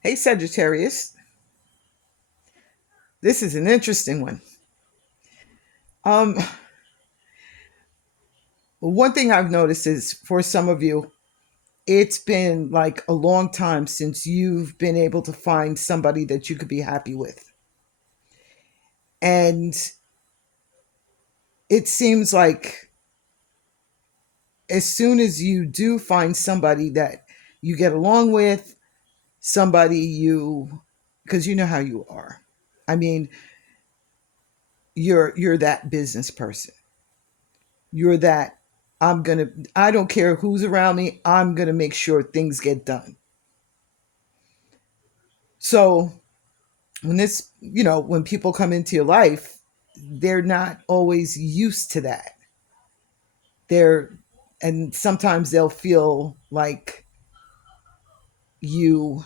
Hey, Sagittarius. This is an interesting one. Um, One thing I've noticed is for some of you, it's been like a long time since you've been able to find somebody that you could be happy with. And it seems like as soon as you do find somebody that you get along with, somebody because you know how you are. I mean, you're that business person. You're that I don't care who's around me, I'm going to make sure things get done. So when people come into your life, they're not always used to that. They're and sometimes they'll feel like you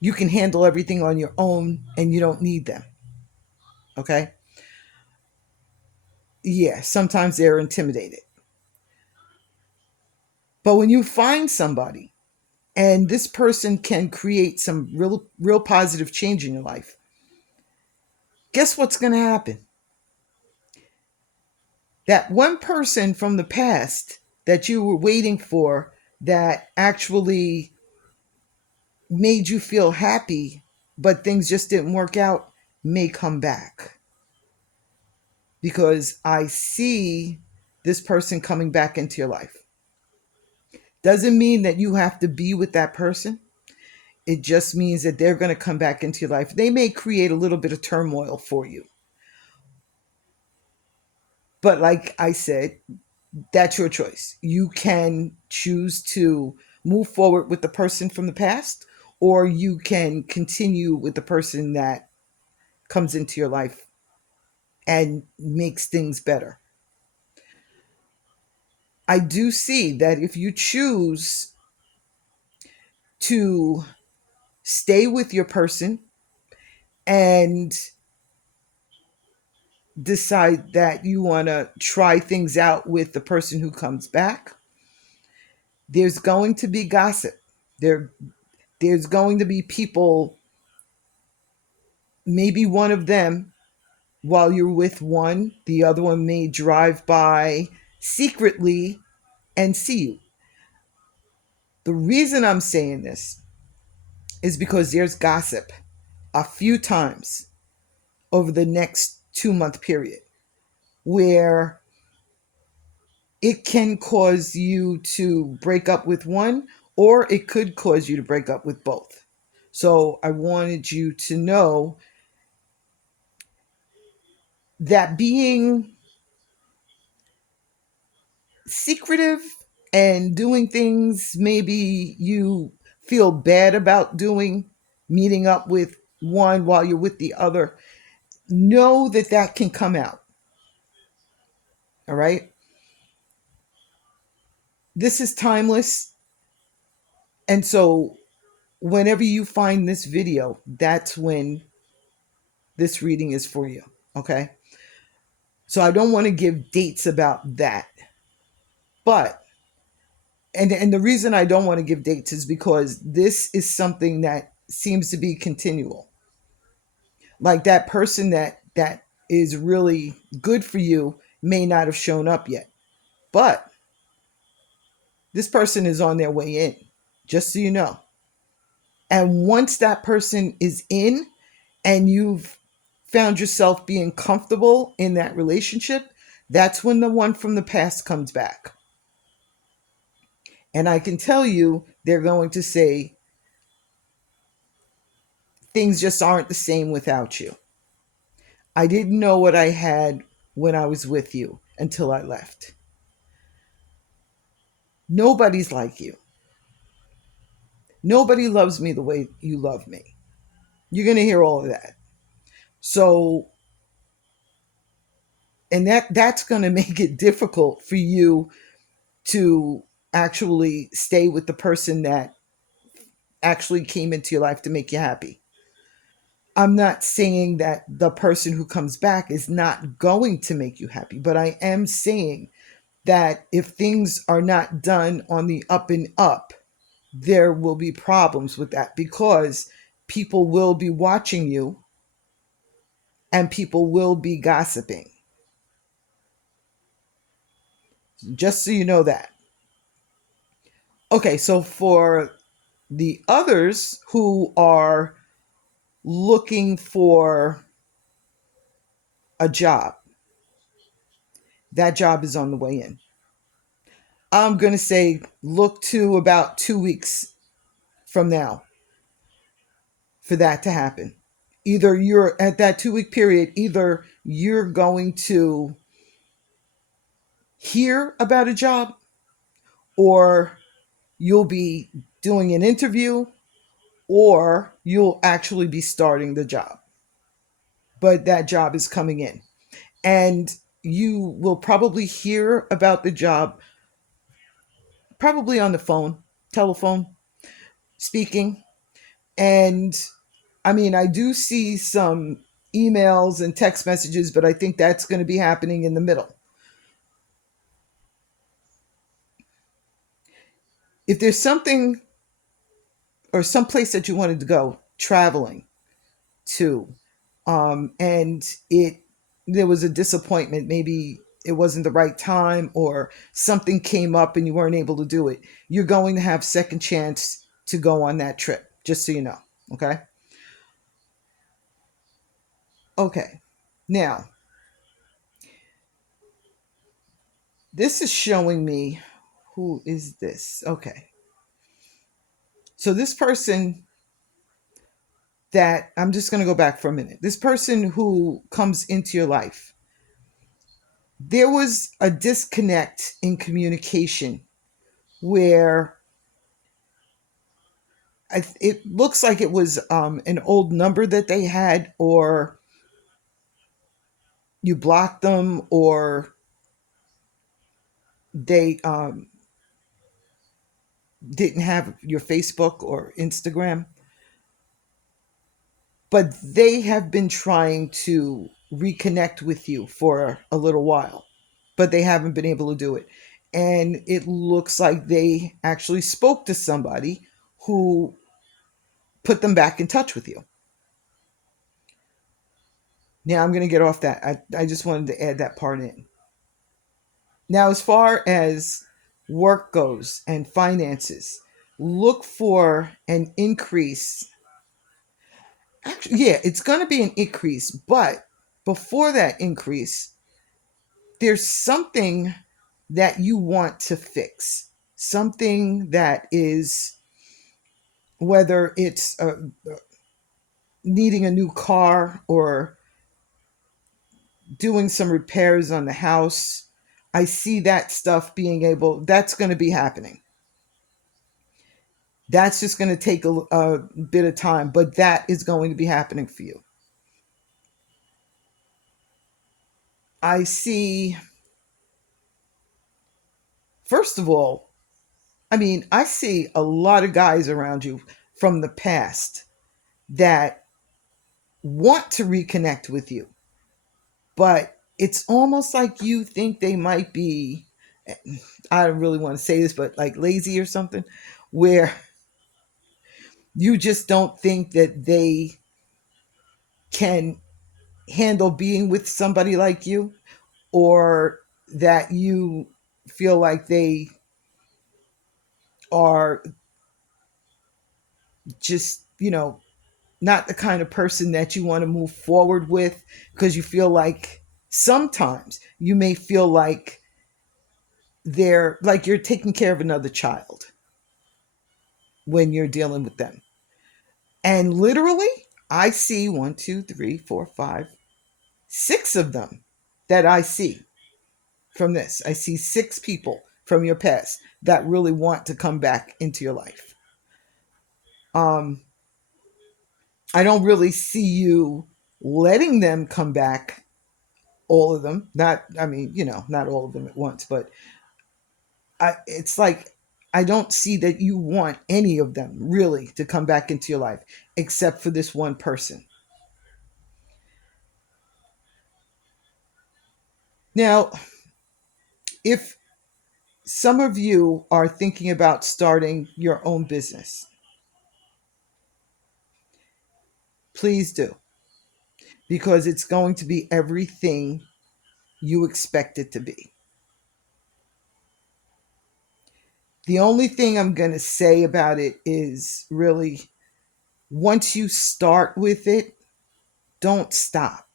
you can handle everything on your own and you don't need them. Okay? Yeah, sometimes they're intimidated. But when you find somebody and this person can create some real positive change in your life, guess what's going to happen? That one person from the past that you were waiting for that actually made you feel happy, but things just didn't work out, may come back. Because I see this person coming back into your life. Doesn't mean that you have to be with that person. It just means that they're going to come back into your life. They may create a little bit of turmoil for you. But like I said, that's your choice. You can choose to move forward with the person from the past, or you can continue with the person that comes into your life and makes things better. I do see that if you choose to stay with your person and decide that you want to try things out with the person who comes back, there's going to be gossip. There there's going to be people, maybe one of them, while you're with one, the other one may drive by secretly and see you. The reason I'm saying this is because there's gossip a few times over the next 2 month period where it can cause you to break up with one, or it could cause you to break up with both. So I wanted you to know that being secretive and doing things maybe you feel bad about doing, meeting up with one while you're with the other, know that that can come out. All right. This is timeless. And so, whenever you find this video, that's when this reading is for you. Okay. So, I don't want to give dates about that. But, and the reason I don't want to give dates is because this is something that seems to be continual. Like that person that is really good for you may not have shown up yet. But this person is on their way in, just so you know. And once that person is in and you've found yourself being comfortable in that relationship, that's when the one from the past comes back. And I can tell you, they're going to say things just aren't the same without you. I didn't know what I had when I was with you until I left. Nobody's like you. Nobody loves me the way you love me. You're going to hear all of that. So, and that's going to make it difficult for you to actually stay with the person that actually came into your life to make you happy. I'm not saying that the person who comes back is not going to make you happy, but I am saying that if things are not done on the up and up, there will be problems with that because people will be watching you and people will be gossiping. Just so you know that. Okay, so for the others who are looking for a job, that job is on the way in. I'm going to say look to about 2 weeks from now for that to happen. Either you're at that 2 week period, either you're going to hear about a job or you'll be doing an interview or you'll actually be starting the job. But that job is coming in. And you will probably hear about the job probably on the phone, telephone, speaking. And I mean, I do see some emails and text messages, but I think that's going to be happening in the middle. If there's something or some place that you wanted to go traveling to, and it there was a disappointment, maybe it wasn't the right time or something came up and you weren't able to do it, you're going to have second chance to go on that trip, just so you know. Okay. Okay. Now, this is showing me who is this. Okay. So this person that I'm just going to go back for a minute. This person who comes into your life, there was a disconnect in communication where it looks like it was an old number that they had, or you blocked them, or they didn't have your Facebook or Instagram. But they have been trying to reconnect with you for a little while, but they haven't been able to do it. And it looks like they actually spoke to somebody who put them back in touch with you. Now I'm going to get off that. I just wanted to add that part in. Now, as far as work goes and finances, look for an increase. Actually, yeah, it's going to be an increase, but before that increase, there's something that you want to fix, something that is, whether it's needing a new car or doing some repairs on the house. I see that stuff being able, that's going to be happening. That's just going to take a bit of time, but that is going to be happening for you. I see, first of all, I mean, I see a lot of guys around you from the past that want to reconnect with you, but it's almost like you think they might be, I don't really want to say this, but like lazy or something, where you just don't think that they can handle being with somebody like you, or that you feel like they are just, not the kind of person that you want to move forward with, because you feel like sometimes you may feel like they're like you're taking care of another child when you're dealing with them. And literally, I see one, two, three, four, five, six of them that I see from this. I see six people from your past that really want to come back into your life. Um, I don't really see you letting them come back, all of them. Not, I mean, not all of them at once, but it's like I don't see that you want any of them really to come back into your life, except for this one person. Now, if Some of you are thinking about starting your own business. Please do, because it's going to be everything you expect it to be. The only thing I'm going to say about it is really, once you start with it, don't stop.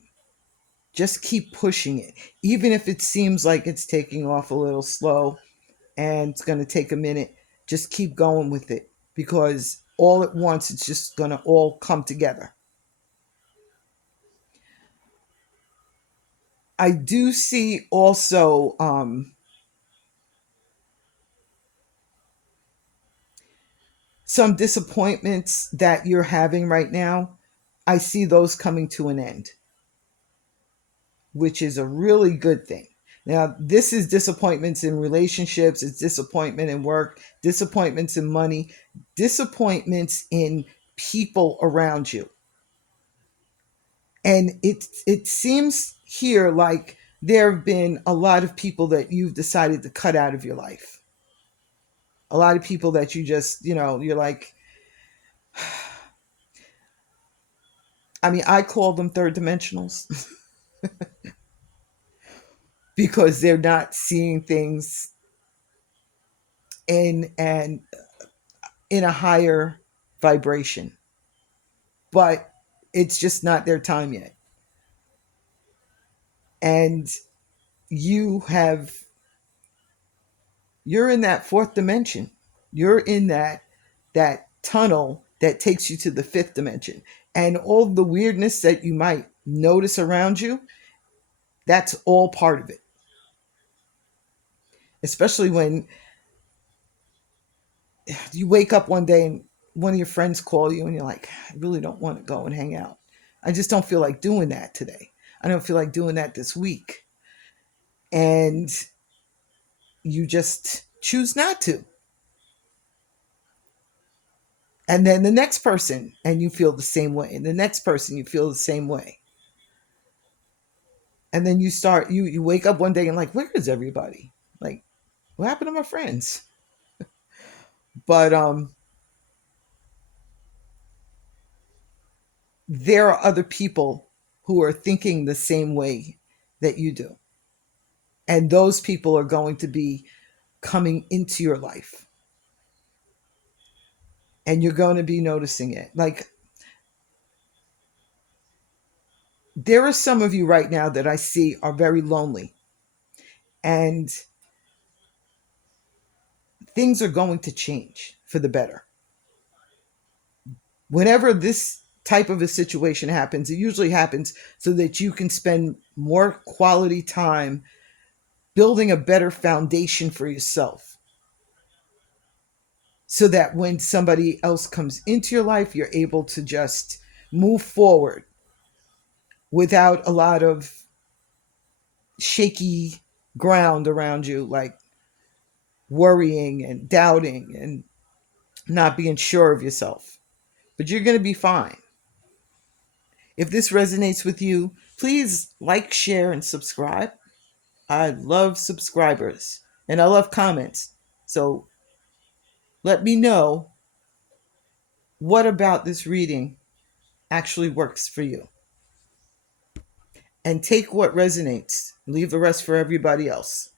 Just keep pushing it. Even if it seems like it's taking off a little slow and it's going to take a minute, just keep going with it, because all at once it's just going to all come together. I do see also some disappointments that you're having right now. I see those coming to an end, which is a really good thing. Now, this is disappointments in relationships, it's disappointment in work, disappointments in money, disappointments in people around you. And it seems here like there have been a lot of people that you've decided to cut out of your life. A lot of people that you just, you're like, I mean, I call them third dimensionals because they're not seeing things and in a higher vibration. But it's just not their time yet. And you have you're in that fourth dimension. You're in that tunnel that takes you to the fifth dimension. And all the weirdness that you might notice around you, that's all part of it. Especially when you wake up one day and one of your friends call you and you're like, I really don't want to go and hang out. I just don't feel like doing that today. I don't feel like doing that this week. And you just choose not to. And then the next person, and you feel the same way. And the next person, you feel the same way. And then you wake up one day and like, where is everybody? Like, what happened to my friends? But there are other people who are thinking the same way that you do. And those people are going to be coming into your life. And you're going to be noticing it. Like, there are some of you right now that I see are very lonely. And things are going to change for the better. Whenever this type of a situation happens, it usually happens so that you can spend more quality time building a better foundation for yourself. So that when somebody else comes into your life, you're able to just move forward without a lot of shaky ground around you, like worrying and doubting and not being sure of yourself. But you're going to be fine. If this resonates with you, please like, share, and subscribe. I love subscribers and I love comments. So let me know what about this reading actually works for you. And take what resonates, leave the rest for everybody else.